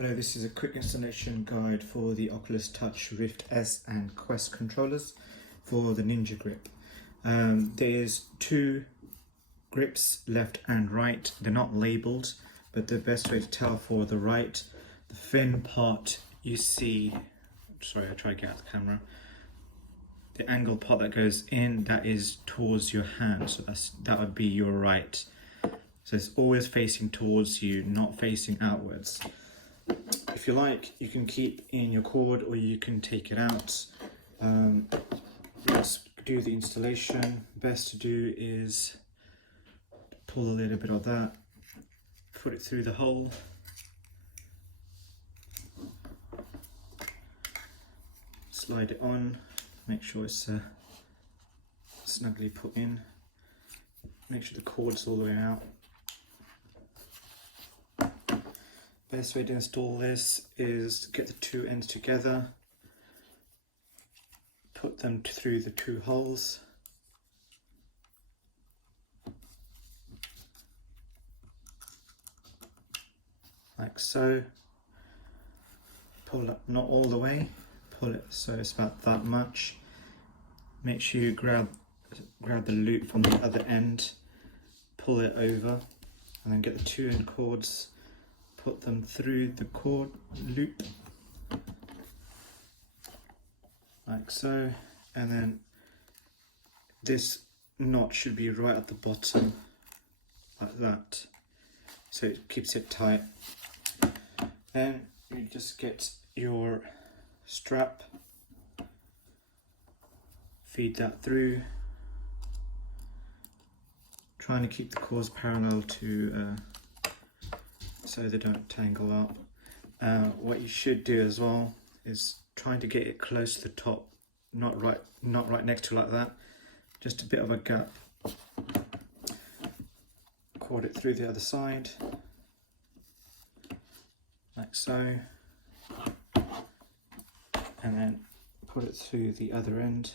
Hello, this is a quick installation guide for the Oculus Touch Rift S and Quest controllers for the NinjaGrip. There's two grips, left and right. They're not labelled, but the best way to tell for the right, the thin part you see, sorry, I'll try to get out the camera. The angle part that goes in, that is towards your hand, so that would be your right. So it's always facing towards you, not facing outwards. If you like, you can keep in your cord or you can take it out. Let's do the installation. Best to do is pull a little bit of that, put it through the hole, slide it on, make sure it's snugly put in, make sure the cord's all the way out. Best way to install this is to get the two ends together, put them through the two holes, like so. Pull it not all the way, pull it so it's about that much. Make sure you grab the loop from the other end, pull it over, and then get the two end cords, put them through the cord loop like so, and then this knot should be right at the bottom like that, so it keeps it tight. Then you just get your strap, feed that through, trying to keep the cords parallel to so they don't tangle up. What you should do as well is trying to get it close to the top, not right next to like that, just a bit of a gap. Cord it through the other side, like so, and then put it through the other end.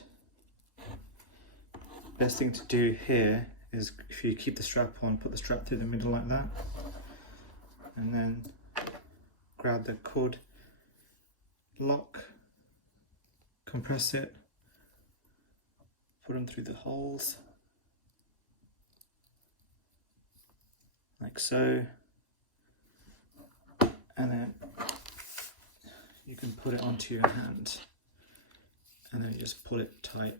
Best thing to do here is, if you keep the strap on, put the strap through the middle like that, and then grab the cord, lock, compress it, put them through the holes like so, and then you can put it onto your hand and then you just pull it tight.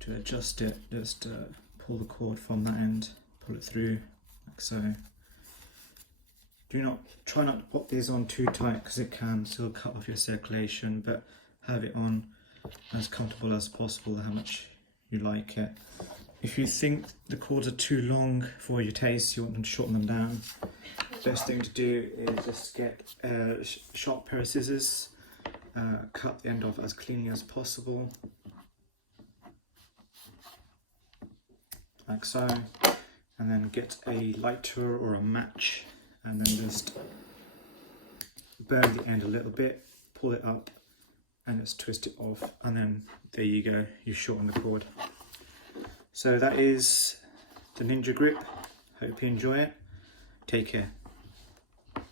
To adjust it, just pull the cord from that end, pull it through like so. Try not to put these on too tight because it can still cut off your circulation, but have it on as comfortable as possible, how much you like it. If you think the cords are too long for your taste, you want them to shorten them down, best thing to do is just get a sharp pair of scissors, cut the end off as cleanly as possible, like so, and then get a lighter or a match and then just burn the end a little bit, pull it up and just twist it off, and then there you go, you shorten the cord. So that is the NinjaGrip. Hope you enjoy it. Take care.